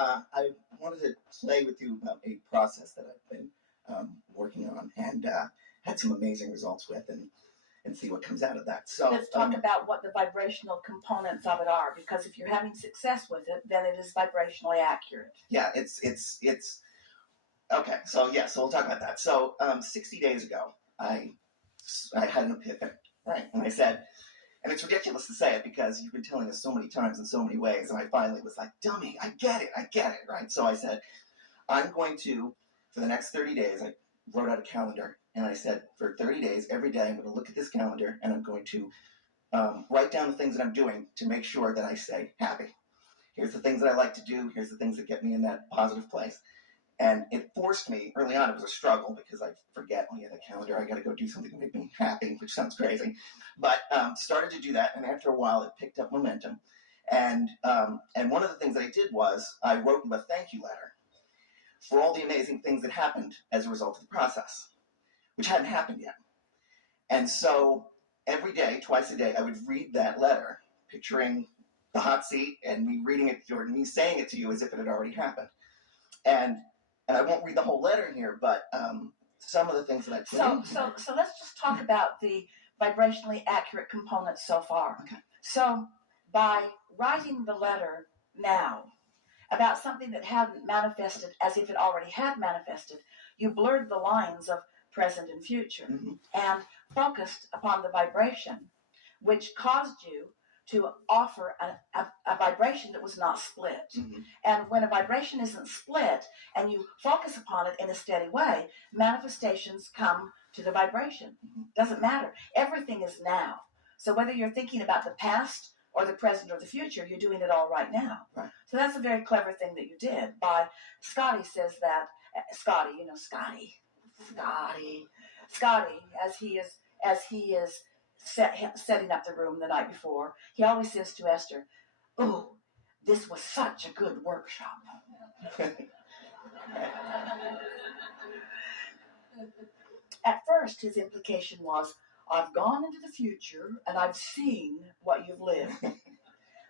I wanted to play with you about a process that I've been working on and had some amazing results with, and see what comes out of that. So let's talk about what the vibrational components of it are, because if you're having success with it, then it is vibrationally accurate. Yeah, it's okay. So we'll talk about that. So 60 days ago, I had an epiphany, right? And I said, and it's ridiculous to say it because you've been telling us so many times in so many ways, and I finally was like, dummy, I get it, right? So I said, I'm going to, for the next 30 days, I wrote out a calendar, and I said, for 30 days, every day, I'm going to look at this calendar, and I'm going to write down the things that I'm doing to make sure that I stay happy. Here's the things that I like to do. Here's the things that get me in that positive place. And it forced me, early on, it was a struggle because I forget, oh yeah, the calendar, I got to go do something to make me happy, which sounds crazy. But started to do that, and after a while, it picked up momentum. And one of the things that I did was I wrote you a thank you letter for all the amazing things that happened as a result of the process, which hadn't happened yet. And so every day, twice a day, I would read that letter, picturing the hot seat and me reading it, or me saying it to you as if it had already happened. And I won't read the whole letter here, but some of the things that I put in. So let's just talk about the vibrationally accurate components so far. Okay. So by writing the letter now about something that hadn't manifested as if it already had manifested, you blurred the lines of present and future, and focused upon the vibration, which caused you to offer a vibration that was not split. And when a vibration isn't split and you focus upon it in a steady way, manifestations come to the vibration. Doesn't matter. Everything is now. So whether you're thinking about the past or the present or the future, you're doing it all right now. Right. So that's a very clever thing that you did. Scotty says that, Scotty, as he is setting up the room the night before, he always says to Esther, "Oh, this was such a good workshop." At first, his implication was, I've gone into the future and I've seen what you've lived.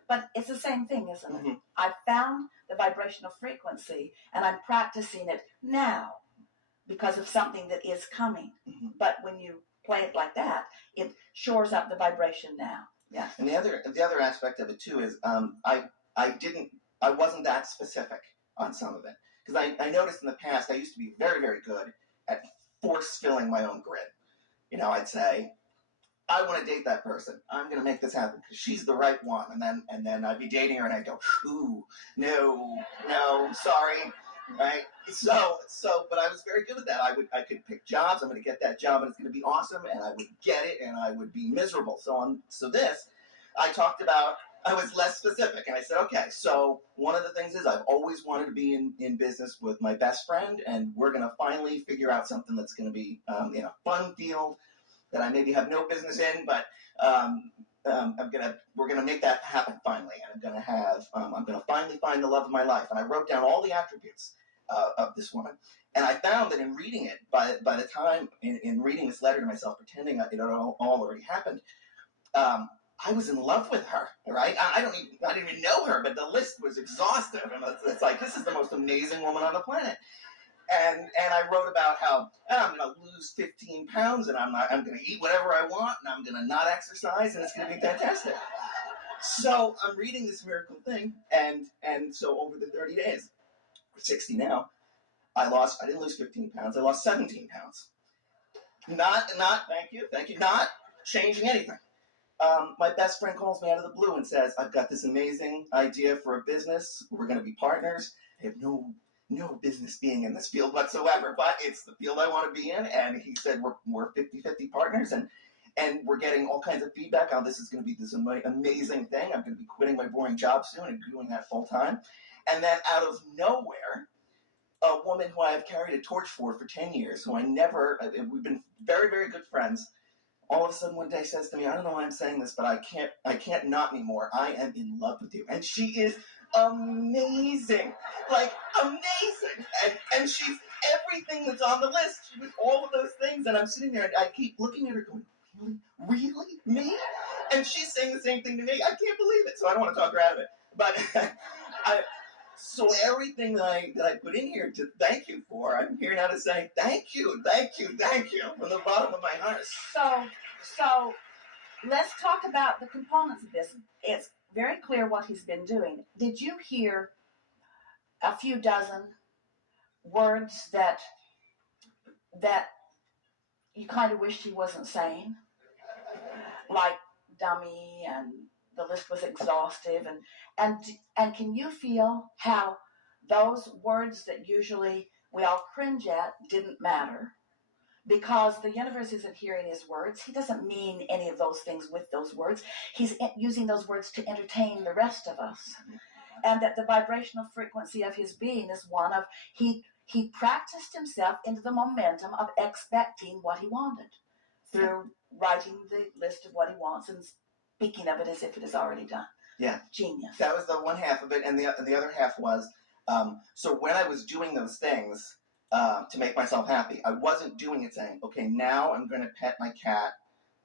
But it's the same thing, isn't it? I've found the vibrational frequency and I'm practicing it now because of something that is coming. But when you play it like that, it shores up the vibration now. Yeah. And the other aspect of it too is I wasn't that specific on some of it, because I noticed in the past I used to be very, very good at force filling my own grid. I'd say, I want to date that person. I'm going to make this happen because she's the right one. And then I'd be dating her and I'd go, ooh, no, sorry. Right. So, but I was very good at that. I could pick jobs. I'm going to get that job and it's going to be awesome. And I would get it and I would be miserable. So this, I talked about, I was less specific. And I said, okay, so one of the things is I've always wanted to be in business with my best friend. And we're going to finally figure out something that's going to be in a fun field that I maybe have no business in, but we're gonna make that happen finally, and I'm gonna finally find the love of my life. And I wrote down all the attributes of this woman, and I found that in reading it, by the time in reading this letter to myself, pretending it all already happened, I was in love with her. Right? I didn't even know her, but the list was exhaustive, and it's like, this is the most amazing woman on the planet. And I wrote about how I'm going to lose 15 pounds and I'm going to eat whatever I want and I'm going to not exercise and it's going to be fantastic. So I'm reading this miracle thing and so over the 30 days, 60 now, I didn't lose 15 pounds, I lost 17 pounds. Not, thank you, not changing anything. My best friend calls me out of the blue and says, I've got this amazing idea for a business. We're going to be partners. I have no business being in this field whatsoever, but it's the field I want to be in. And he said, we're 50-50 partners and we're getting all kinds of feedback on this is going to be this amazing thing. I'm going to be quitting my boring job soon and doing that full time. And then out of nowhere, a woman who I have carried a torch for 10 years, who we've been very, very good friends, all of a sudden one day says to me, I don't know why I'm saying this, but I can't not anymore. I am in love with you. And she is amazing. Like, amazing. And she's everything that's on the list. She was all of those things. And I'm sitting there and I keep looking at her going, really? Me? And she's saying the same thing to me. I can't believe it. So I don't want to talk her out of it. But So everything that I put in here to thank you for, I'm here now to say thank you from the bottom of my heart. So let's talk about the components of this. It's very clear what he's been doing. Did you hear a few dozen words that you kind of wished he wasn't saying? Like dummy, and the list was exhaustive, and can you feel how those words that usually we all cringe at didn't matter? Because the universe isn't hearing his words. He doesn't mean any of those things with those words. He's using those words to entertain the rest of us. And that the vibrational frequency of his being is one of, he practiced himself into the momentum of expecting what he wanted through writing the list of what he wants and speaking of it as if it is already done. Yeah. Genius. That was the one half of it. And the other half was, so when I was doing those things to make myself happy, I wasn't doing it saying, okay, now I'm going to pet my cat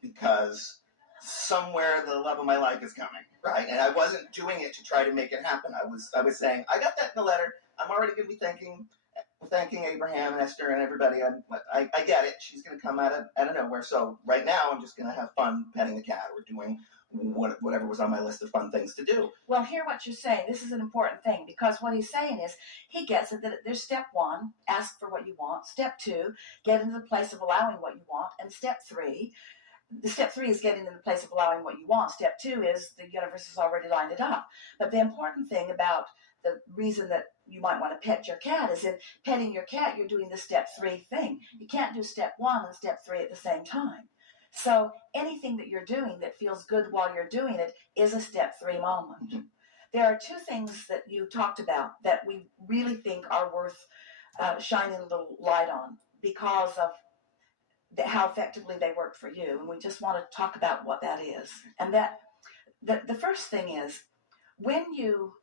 because somewhere the love of my life is coming, right? And I wasn't doing it to try to make it happen. I was saying, I got that in the letter. I'm already going to be thanking Abraham and Esther and everybody. I get it. She's going to come out of nowhere. So right now, I'm just going to have fun petting the cat or doing whatever was on my list of fun things to do. Well, hear what you're saying. This is an important thing, because what he's saying is he gets it that there's step 1, ask for what you want. Step 2, get into the place of allowing what you want. And step 3 is getting into the place of allowing what you want. Step 2 is the universe has already lined it up. But the important thing about the reason that you might want to pet your cat is in petting your cat, you're doing the step 3 thing. You can't do step 1 and step 3 at the same time. So anything that you're doing that feels good while you're doing it is a step 3 moment. Mm-hmm. There are 2 things that you talked about that we really think are worth shining a little light on because of how effectively they work for you. And we just want to talk about what that is. And that the first thing is, when you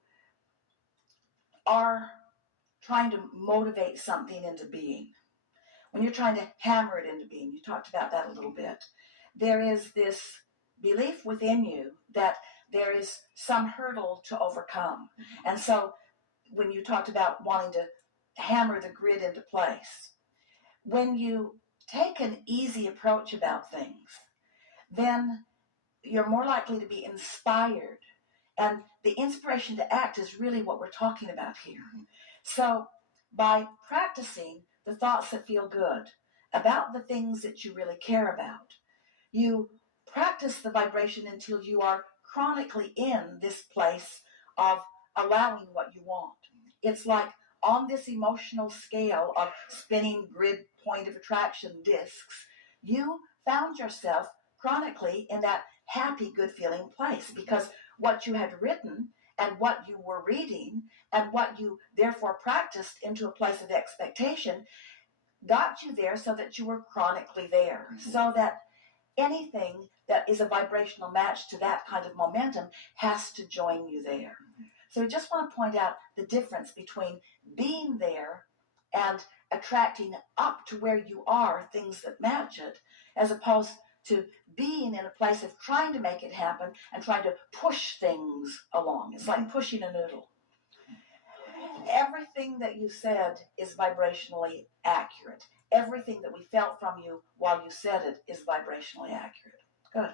are trying to motivate something into being, when you're trying to hammer it into being, you talked about that a little bit, there is this belief within you that there is some hurdle to overcome. And so when you talked about wanting to hammer the grid into place, when you take an easy approach about things, then you're more likely to be inspired. And the inspiration to act is really what we're talking about here. So by practicing the thoughts that feel good about the things that you really care about, you practice the vibration until you are chronically in this place of allowing what you want. It's like on this emotional scale of spinning grid point of attraction discs, you found yourself chronically in that happy, good feeling place, because what you had written and what you were reading and what you therefore practiced into a place of expectation got you there, so that you were chronically there. So that anything that is a vibrational match to that kind of momentum has to join you there. So we just want to point out the difference between being there and attracting up to where you are things that match it, as opposed to being in a place of trying to make it happen and trying to push things along. It's like pushing a noodle. Everything that you said is vibrationally accurate. Everything that we felt from you while you said it is vibrationally accurate. Good.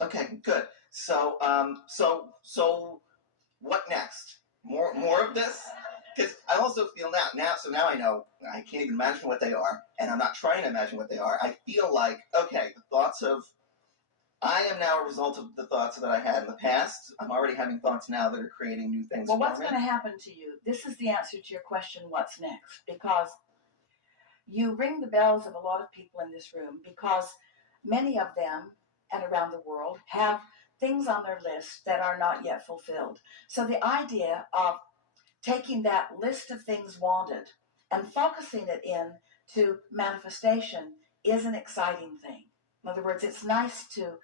Okay, good. So what next? More of this? Because I also feel now I know I can't even imagine what they are, and I'm not trying to imagine what they are. I feel like, okay, the thoughts of, I am now a result of the thoughts that I had in the past. I'm already having thoughts now that are creating new things. Well, what's going to happen to you? This is the answer to your question, what's next? Because you ring the bells of a lot of people in this room, because many of them and around the world have things on their list that are not yet fulfilled. So the idea of taking that list of things wanted and focusing it in to manifestation is an exciting thing. In other words, it's nice to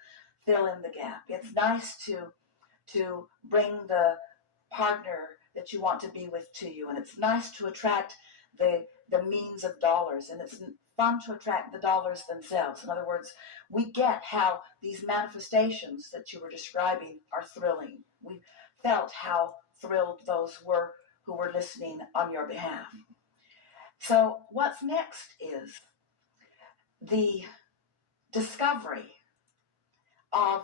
fill in the gap. It's nice to bring the partner that you want to be with to you, and it's nice to attract the means of dollars, and it's fun to attract the dollars themselves. In other words, we get how these manifestations that you were describing are thrilling. We felt how thrilled those were who were listening on your behalf. So what's next is the discovery of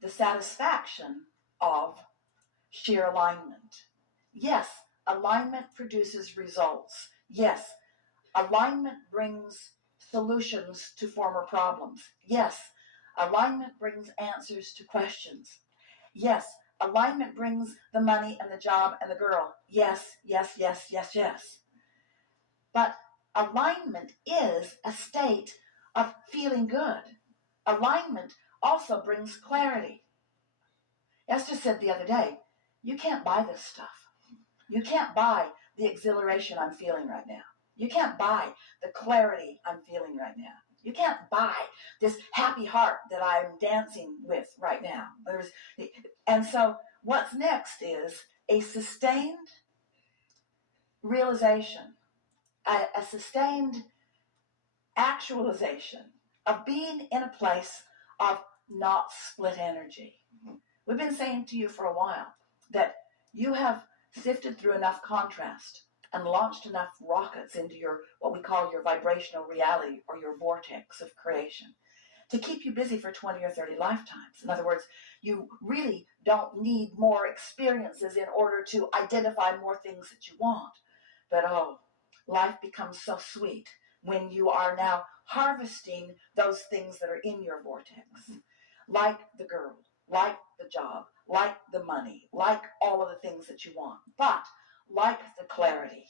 the satisfaction of sheer alignment. Yes, alignment produces results. Yes, alignment brings solutions to former problems. Yes, alignment brings answers to questions. Yes, alignment brings the money and the job and the girl. Yes, yes, yes, yes, yes. But alignment is a state of feeling good. Alignment also brings clarity. Esther said the other day, you can't buy this stuff. You can't buy the exhilaration I'm feeling right now. You can't buy the clarity I'm feeling right now. You can't buy this happy heart that I'm dancing with right now. And so what's next is a sustained realization, a sustained actualization of being in a place of not split energy. We've been saying to you for a while that you have sifted through enough contrast and launched enough rockets into your, what we call your vibrational reality or your vortex of creation, to keep you busy for 20 or 30 lifetimes. In other words, you really don't need more experiences in order to identify more things that you want. But life becomes so sweet when you are now harvesting those things that are in your vortex, like the girl, like the job, like the money, like all of the things that you want, but like the clarity,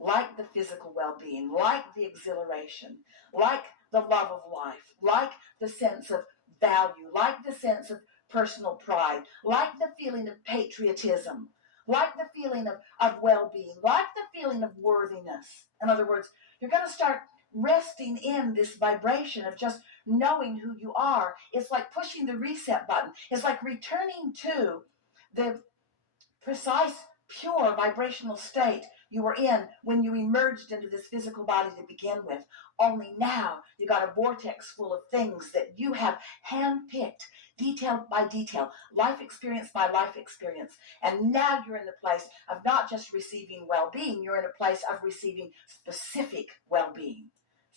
like the physical well-being, like the exhilaration, like the love of life, like the sense of value, like the sense of personal pride, like the feeling of patriotism, like the feeling of well-being, like the feeling of worthiness. In other words, you're going to start resting in this vibration of just knowing who you are. It's like pushing the reset button. It's like returning to the precise, pure vibrational state you were in when you emerged into this physical body to begin with. Only now you got a vortex full of things that you have handpicked, detail by detail, life experience by life experience. And now you're in the place of not just receiving well-being, you're in a place of receiving specific well-being,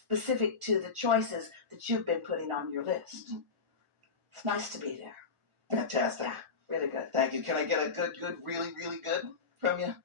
specific to the choices that you've been putting on your list. It's nice to be there. Fantastic. Yeah, really good. Thank you. Can I get a good, really, really good from you?